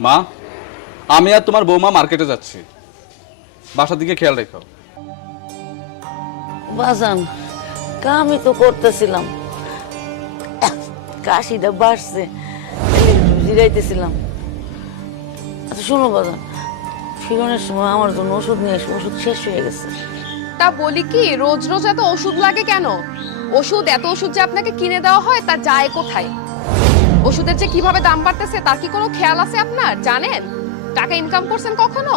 মা আমি আর তোমার বৌমা মার্কেটে যাচ্ছি। বাসার দিকে খেয়াল রেখো। বাজান কামই তো করতেছিলাম। কাশিটা বাড়ছে জিরাইতেছিলাম আচ্ছা শোনো বাজান ফিরনের সময় আমার জন্য ওষুধ নিয়ে এসো ওষুধ শেষ হয়ে গেছে। তা বলি কি রোজ রোজ এত ওষুধ লাগে কেন? ওষুধ এত ওষুধ যে আপনাকে কিনে দেওয়া হয় তা যায় কোথায়? ওষুধের যে কীভাবে দাম বাড়তেছে, তার কি কোনো খেয়াল আছে আপনার? জানেন? টাকা ইনকাম করছেন কখনো?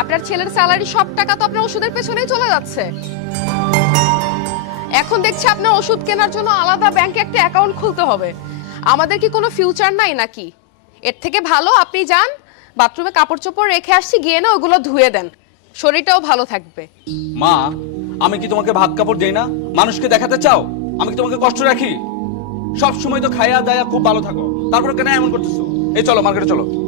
আপনার ছেলের স্যালারি সব টাকা তো আপনার ওষুধের পেছনেই চলে যাচ্ছে। এখন দেখছি আপনার ওষুধ কেনার জন্য আলাদা ব্যাংকে একটা অ্যাকাউন্ট খুলতে হবে। আমাদের কি কোনো ফিউচার নাই নাকি? এর থেকে ভালো, আপনি যান বাথরুমে কাপড় চোপড় রেখে আসছি, গিয়ে না ওগুলো ধুয়ে দেন। শরীরটাও ভালো থাকবে। মা, আমি কি তোমাকে ভাত কাপড় দেই না? মানুষকে দেখাতে চাও? আমি কি তোমাকে কষ্ট রাখি? সব সময় তো খাইয়া দায়া খুব ভালো থাকো। তারপর কেন এমন করতেছো? এই চলো, মার্কেটে চলো।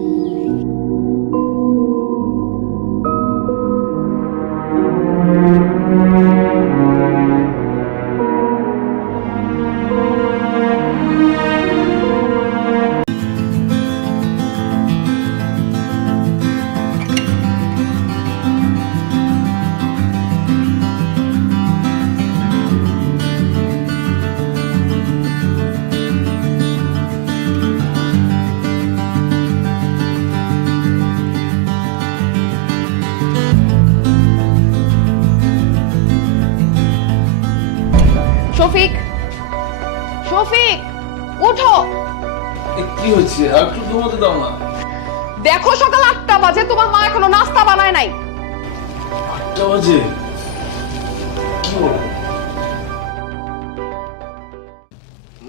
শফিক? শফিক উঠো। কি হচ্ছে? আর একটু ঘুমাতে দাও না। দেখো সকাল আটটা বাজে তোমার মা এখনও নাস্তা বানায় নাই। আটটা বাজে? কি বলো?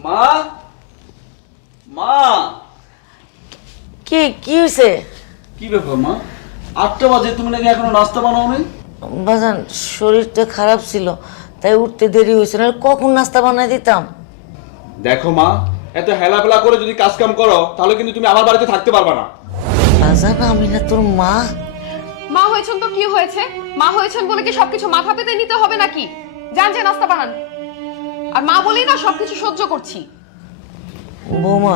মা? মা? কি কি হয়েছে কি ব্যাপার মা? আটটা বাজে তুমি নাকি এখনও নাস্তা বানাও নাই? বাজান শরীরটা খারাপ ছিল। তাই উঠতে দেরি হয়েছে না কখন নাস্তা বানাই দিতাম? দেখো মা এত হেলাফেলা করে যদি কাজ কাম করো তাহলে কিন্তু তুমি আমার বাড়িতে থাকতে পারবে না। বাজান আমি না তোর মা? মা হয়েছেন তো কি হয়েছে? মা হয়েছেন বলে কি সবকিছু মাথা পেতে নিতে হবে নাকি? যান যে নাস্তা বানান। আর মা বলেই না সবকিছু সহ্য করছি। বৌমা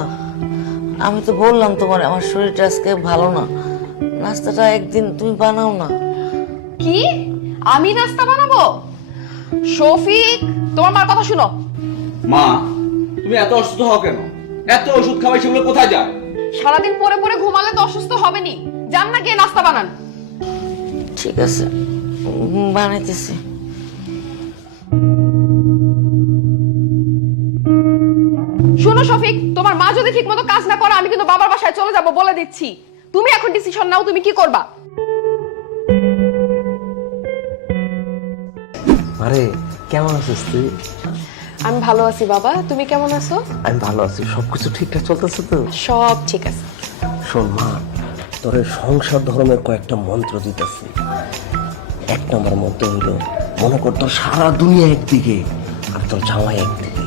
আমি তো বললাম তোমার আমার শরীরটা আজকে ভালো না। নাস্তাটা একদিন তুমি বানাও না। কি? আমি নাস্তা বানাবো? শফিক তোমার মার কথা শুনো। মা তুমি এত অসুস্থ হও কেন? এত ওষুধ খাওয়াই সেগুলো কোথায় যায়? সারাদিন পরে পরে ঘুমালে তো অসুস্থ হবেনি। যান না গিয়ে নাস্তা বানান। ঠিক আছে। বানাইতেছি। শোনো শফিক তোমার মা যদি ঠিকমতো কাজ না করে আমি কিন্তু বাবার বাসায় চলে যাব বলে দিচ্ছি। তুমি এখন ডিসিশন নাও তুমি কি করবা। আরে কেমন আছিস তুই? আমি ভালো আছি বাবা তুমি কেমন আছো? আমি ভালো আছি সবকিছু ঠিকঠাক চলতেছে তো? সব ঠিক আছে। শোন মা তোর সংসার ধর্মের কয়েকটা মন্ত্র দিতেছি। এক নম্বর মন্ত্র হইল মনে কর তোর সারা দুনিয়া একদিকে আর তোর জামাই একদিকে।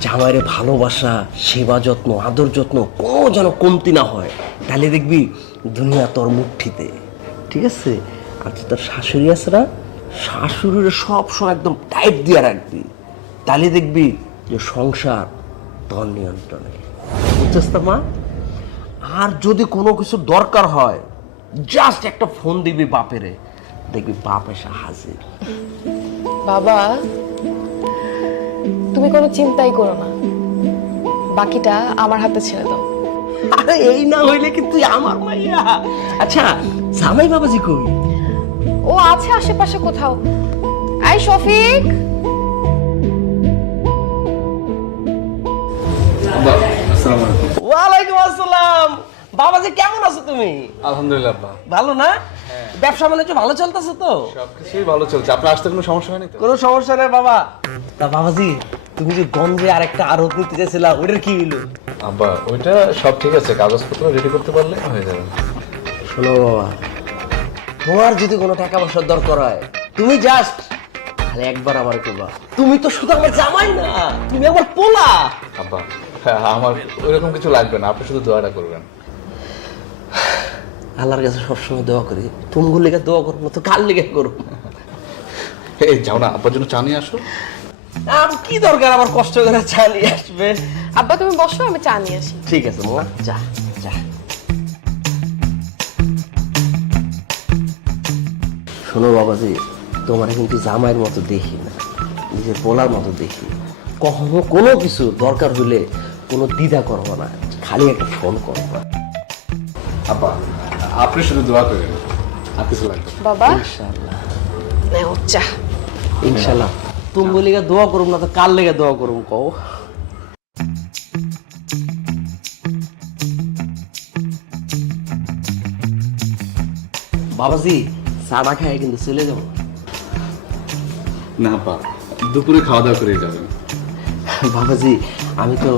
জামাইয়ের ভালোবাসা সেবা যত্ন আদর যত্ন কোনো যেন কমতি না হয়। তাহলে দেখবি দুনিয়া তোর মুঠিতে ঠিক আছে? আর তোর শাশুড়ি আছে না শাশুড়ির সব সময় একদম টাইট দিয়ে রাখবি। তাহলে দেখবি যে সংসার তোর নিয়ন্ত্রণে। বুঝছিস তো মা? আর যদি কোনো কিছু দরকার হয় জাস্ট একটা ফোন দিবি বাপেরে। দেখবি বাপ এসে হাজির। বাবা তুমি কোনো চিন্তাই করো না। বাকিটা আমার হাতে ছেড়ে দাও। আরে এই না হইলে কি তুই আমার মাইয়া? আচ্ছা জামাই বাবাজি কই? ও আছে আশেপাশে কোথাও। আই শফিক। ওয়ালাইকুম আসসালাম। বাবাজি কেমন আছো তুমি? আলহামদুলিল্লাহ আব্বা। ভালো না? ব্যবসা বাণিজ্য ভালো চলতেছে তো? সবকিছুই ভালো চলছে। আপনার আসতে কোনো সমস্যা হয়নি কোনো সমস্যা নেই বাবা। তা বাবাজি তুমি যে গঞ্জে আরেকটা আরোপ নিতে চাইছিলা ওটার কি হইল? আব্বা ওইটা সব ঠিক আছে। কাগজপত্র রেডি করতে পারলে হয়ে যাবে। শোনো বাবা। তোমার যদি কোনো টাকা পয়সার দরকার হয় তুমি জাস্ট খালি একবার আমার করবা। তুমি তো শুধু আমার জামাই না তুমি আমার পোলা। আব্বা হ্যাঁ, আমার ওইরকম কিছু লাগবে না আপনি শুধু দোয়াটা করবেন। আল্লাহর কাছে সবসময় দোয়া করি। তুমি লেগে দোয়া করব না তো কার লেগে করব এই যাও না আব্বার জন্য চা নিয়ে আসো। আর কি দরকার আমার কষ্ট করে চালিয়ে আসবে? আব্বা তুমি বসো আমি চা নিয়ে আসি। ঠিক আছে মা যা। শোনো বাবাজি তোমার কিন্তু জামাইয়ের মতো দেখি না নিজের বলার মতো দেখি। কখনো কোনো কিছু দরকার হলে কোনো দ্বিধা করব না খালি একটা ফোন করব। আপা আপনি শুধু দোয়া করেন আর কিছু লাগবে না। বাবা? ইনশাল্লাহ নেও চা ইনশাল্লাহ তুমি বলি দোয়া করুম না তো কার লেগে দোয়া করুম কও? বাবাজি চাটা খায় কিন্তু চলে যাব। না আপা দুপুরে খাওয়া দাওয়া করে যাবেন। বাবাজি আমি তো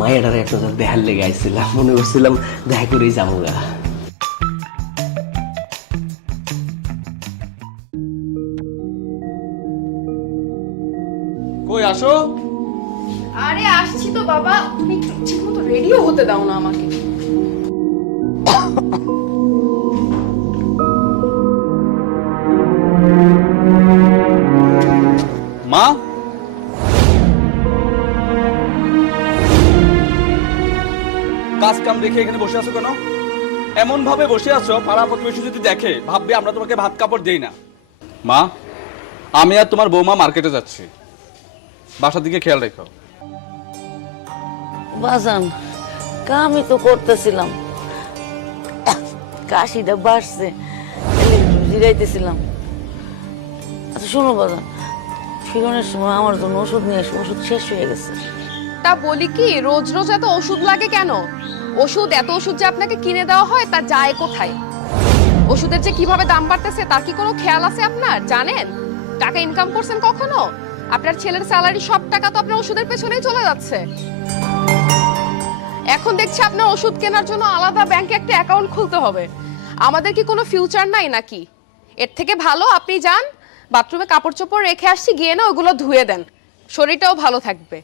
মায়েরারে একটা দেখার লেগে আইছিলাম মনে করছিলাম দেখা করেই যাব গা কই আসো? আরে আসছি তো বাবা। তুমি একটু ঠিক মতো রেডিও হতে দাও না আমাকে। রেখে এখানে বসে আছো কেন? এমন ভাবে বসে আছো পাড়া প্রতিবেশী যদি দেখে ভাববে আমরা তোমাকে ভাত কাপড় দেই না। মা আমি আর তোমার বৌমা মার্কেটে যাচ্ছি। বাসার দিকে খেয়াল রেখো। বাজান কামই তো করতেছিলাম। কাশিটা বাড়ছে জিরাইতেছিলাম আচ্ছা শোনো বাজান ফিরনের সময় আমার জন্য ওষুধ নিয়ে এসো ওষুধ শেষ হয়ে গেছে। তা বলি কি রোজ রোজ এত ওষুধ লাগে কেন? ওষুধ, এত ওষুধ যে আপনাকে কিনে দেওয়া হয়, তা যায় কোথায়? ওষুধের যে কীভাবে দাম বাড়তেছে, তার কি কোনো খেয়াল আছে আপনার? জানেন? টাকা ইনকাম করছেন কখনো? আপনার ছেলের স্যালারি সব টাকা তো আপনার ওষুধের পেছনেই চলে যাচ্ছে। এখন দেখছি আপনার ওষুধ কেনার জন্য আলাদা ব্যাংকে একটা অ্যাকাউন্ট খুলতে হবে। আমাদের কি কোনো ফিউচার নাই নাকি? এর থেকে ভালো, আপনি যান বাথরুমে কাপড় চোপড় রেখে আসছি, গিয়ে না ওগুলো ধুয়ে দেন। শরীরটাও ভালো থাকবে।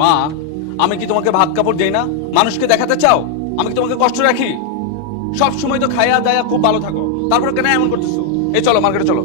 মা আমি কি তোমাকে ভাত কাপড় দেই না? মানুষকে দেখাতে চাও? আমি কি তোমাকে কষ্ট রাখি? সব সময় তো খাইয়া দায়া খুব ভালো থাকো। তারপর কেন এমন করতেছো? এই চলো, মার্কেটে চলো।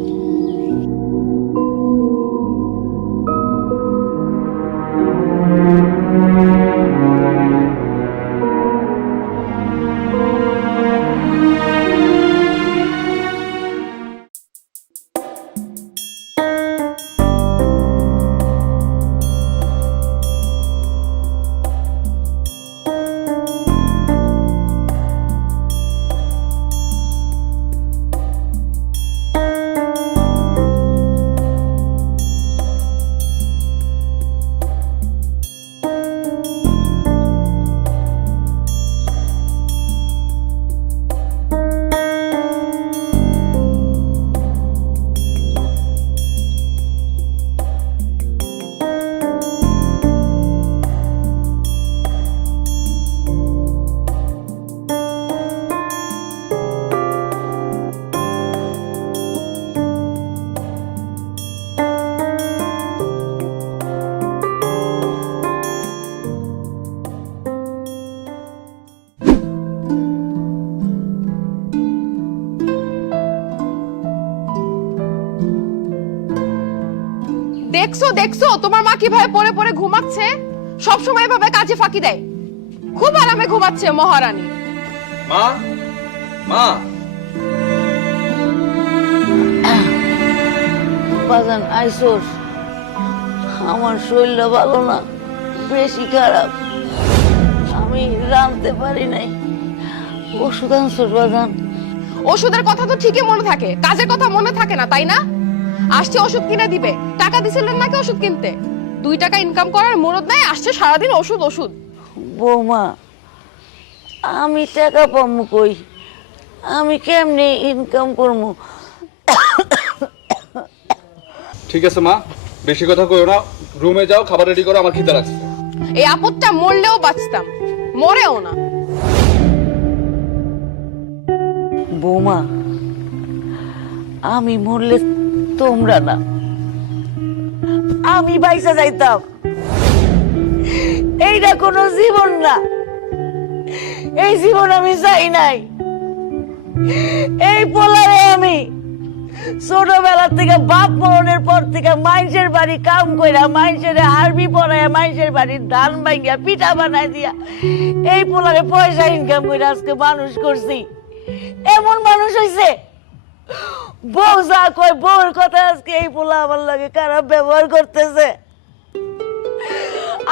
দেখছ দেখছ? তোমার মা কীভাবে পড়ে পড়ে ঘুমাচ্ছে? সব সময় এভাবে কাজে ফাঁকি দেয়। খুব আরামে ঘুমাচ্ছে মহারানী। মা মা। বাজান আইসোস। আমার শরীরটা ভালো না বেশি খারাপ। আমি রাঁধতে পারি নাই। ওষুধ আনছোস বাজান। ওষুধের কথা তো ঠিকই মনে থাকে। কাজের কথা মনে থাকে না তাই না? আসছে ওষুধ কিনে দিবে। টাকা দিছিলেন নাকি ওষুধ কিনতে? দুই টাকা ইনকাম করার মুরদ নাই আসছে সারাদিন ওষুধ ওষুধ। বৌমা আমি টাকা পামু কই? আমি কেমনি ইনকাম করব ঠিক আছে মা বেশি কথা কইও না রুমে যাও খাবার রেডি করো আমার খিদে লাগছে। এই আপদটা মরলেও বাঁচতাম মরেও না। বৌমা আমি মরলে তোমরা না। আমি বাইসা যাইতাম। এইটা কোনো জীবন না। এই জীবন আমি চাই নাই। এই পোলারে আমি ছোটবেলা থেকে বাপ মরণের পর থেকে মাইনসের বাড়ি কাম কইরা মাইনসের আরবি পড়াইয়া মাইনসের বাড়ির ধান ভাঙ্গিয়া, পিঠা বানাই দিয়া, এই পোলারে পয়সা ইনকাম করে আজকে মানুষ করছি। এমন মানুষ হইছে বউ যা কয়, বউর কথা আজকে এই পোলা আমার লাগে খারাপ ব্যবহার করতেছে।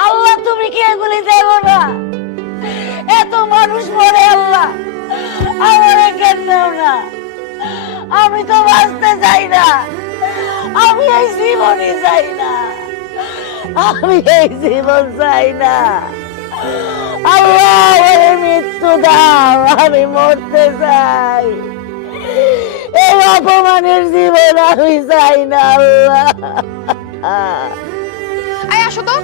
আল্লাহ, তুমি কি এগুলি দেব না? এত মানুষ মরে আল্লাহ, আমার কেন দাও না? আমি তো বাঁচতে চাই না, আমি এই জীবনই চাই না, আমি এই জীবন চাই না। আল্লাহ মৃত্যু দাও, আমি মরতে চাই। আমি চাই না আল্লাহ। আয় আসো তো।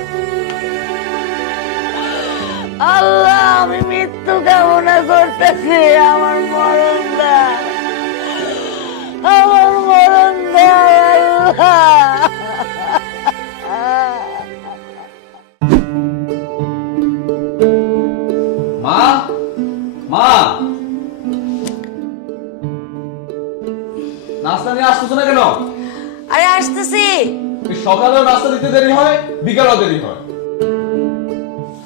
আল্লাহ আমি মৃত্যু কামনা করতেছি আমার মরণ আমার মরণ আল্লাহ। মা মা। নাস্তা নিয়ে আসতেছো না কেন? আরে আসতেছি। সকালেও নাস্তা দিতে দেরি হয় বিকালেও দেরি হয়।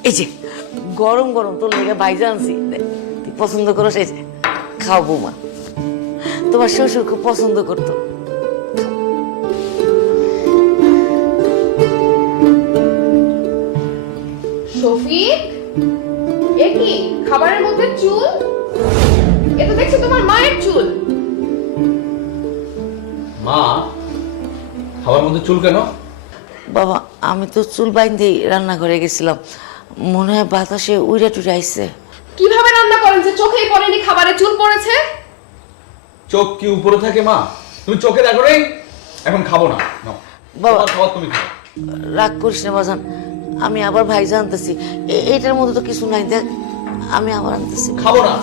এই যে গরম গরম তোর লেগে ভাইজা আনছি। তুই পছন্দ করো সেই যে খাও বৌমা। তোমার শ্বশুর খুব পছন্দ করতো। শফিক? এ কি খাবারের মধ্যে চুল? এ তো দেখছি তোমার মায়ের চুল। মা খাবার মধ্যে চুল কেন? বাবা আমি তো চুল রান্না করে গেছিলাম। মনে হয় বাতাসে উড়ে টুড়ে আইছে। কীভাবে রান্না করেন যে চোখেই পড়েনি খাবারে চুল পড়েছে? চোখ কি উপরে থাকে মা? তুমি চোখে দেখো নেই এখন খাব না। বাবা। খাবার তুমি খাও। রাগ করিস না বাজান। আমি আবার ভাই জানতেছি এটার মধ্যে তো কিছু নাই দেখ। আমি আবার আনতেছি। খাব না।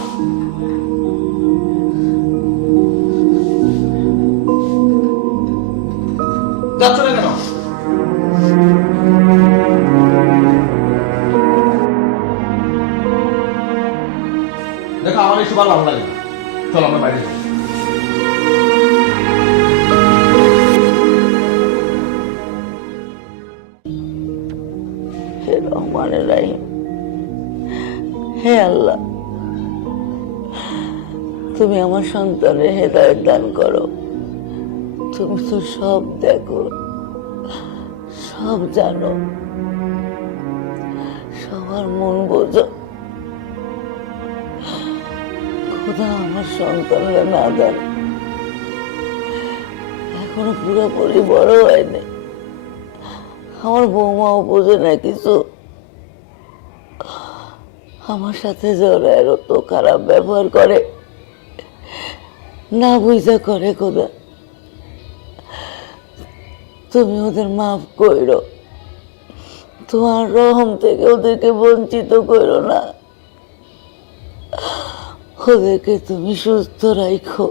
যাচ্ছ না কেন? দেখো, আমার ভালো লাগে। চলো, আমরা বাইরে হে আল্লাহ, তুমি আমার সন্তানের হেদায়ত দান করো। তুমি তো সব দেখো। সব জানো। সবার মন বোঝো। খোদা আমার সন্তানরা না দেন এখনও পুরোপুরি বড় হয়নি। আমার বৌমাও বোঝে না কিছু। আমার সাথে জড়ায় তো খারাপ ব্যবহার করে। না বুঝা করে খোদা। তুমি ওদের মাফ কইরো। তোমার রহম থেকে ওদেরকে বঞ্চিত করো না। ওদেরকে তুমি সুস্থ রাখো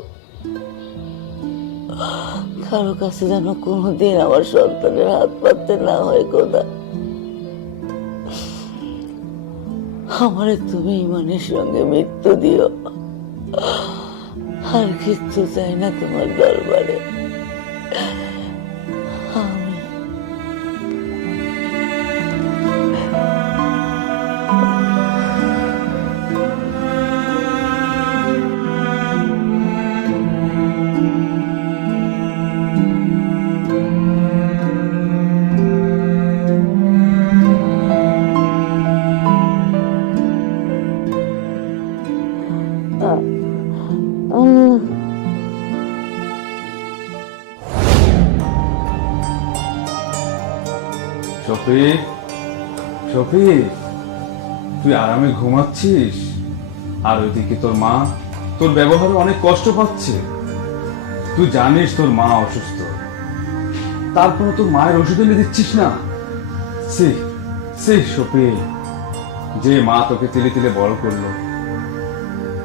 কারও কাছে যেন কোনোদিন আমার সন্তানের হাত পাততে না হয় কোদা আমারে তুমি ইমানের সঙ্গে মৃত্যু দিও। আর কিচ্ছু চাই না তোমার দরবারে। আরামে ঘুমাচ্ছিস? আর ওইদিকে তোর মা? তোর ব্যবহারে অনেক কষ্ট পাচ্ছে। তুই জানিস তোর মা অসুস্থ। তারপরে তোর মায়ের ওষুধ এনে দিচ্ছিস না? সে সে শফিক যে মা তোকে তিলে তিলে বড় করল।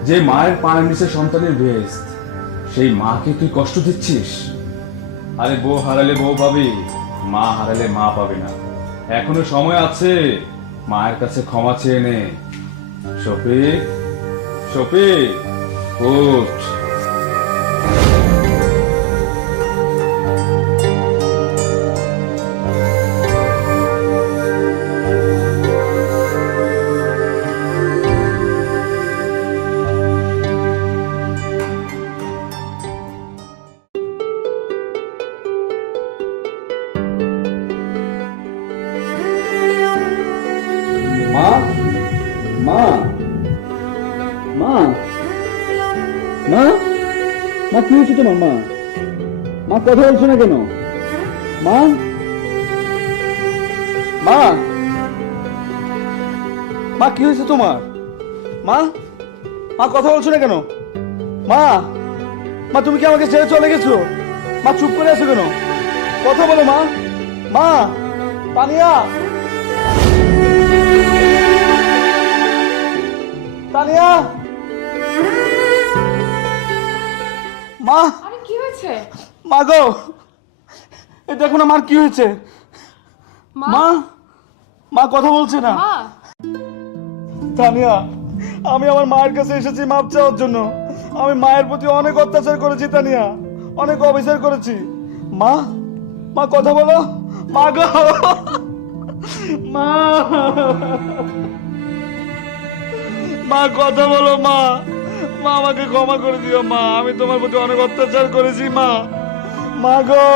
যে মায়ের পায়ের নিচে সন্তানের ভেস সেই মাকে তুই কষ্ট দিচ্ছিস? আরে বউ হারালে বউ পাবি, মা হারালে মা পাবে না। এখনও সময় আছে, মায়ের কাছে ক্ষমা চেয়ে নে। শফিক শফিক উঠ। মা মা, কি হয়েছে তোমার মা? মা, কথা বলছো না কেন? মা? মা? মা, কি হয়েছে তোমার? মা? মা, কথা বলছো না কেন? মা? মা, তুমি কি আমাকে ছেড়ে চলে গেছো? মা, চুপ করে আছো কেন? কথা বলো, মা। মা, তানিয়া। তানিয়া। মা! আরে কি হয়েছে? মা গো! এ দেখো না মার কি হয়েছে। মা! মা! কথা বলছে না। তানিয়া আমি আমার মায়ের কাছে এসেছি মাপ চাওয়ার জন্য। আমি মায়ের প্রতি অনেক অত্যাচার করেছি তানিয়া। অনেক অবিচার করেছি। মা! মা কথা বলো। মা গো! মা! মা কথা বলো মা। মা, আমাকে ক্ষমা করে দিও, মা। আমি তোমার প্রতি অনেক অত্যাচার করেছি, মা। মা গো।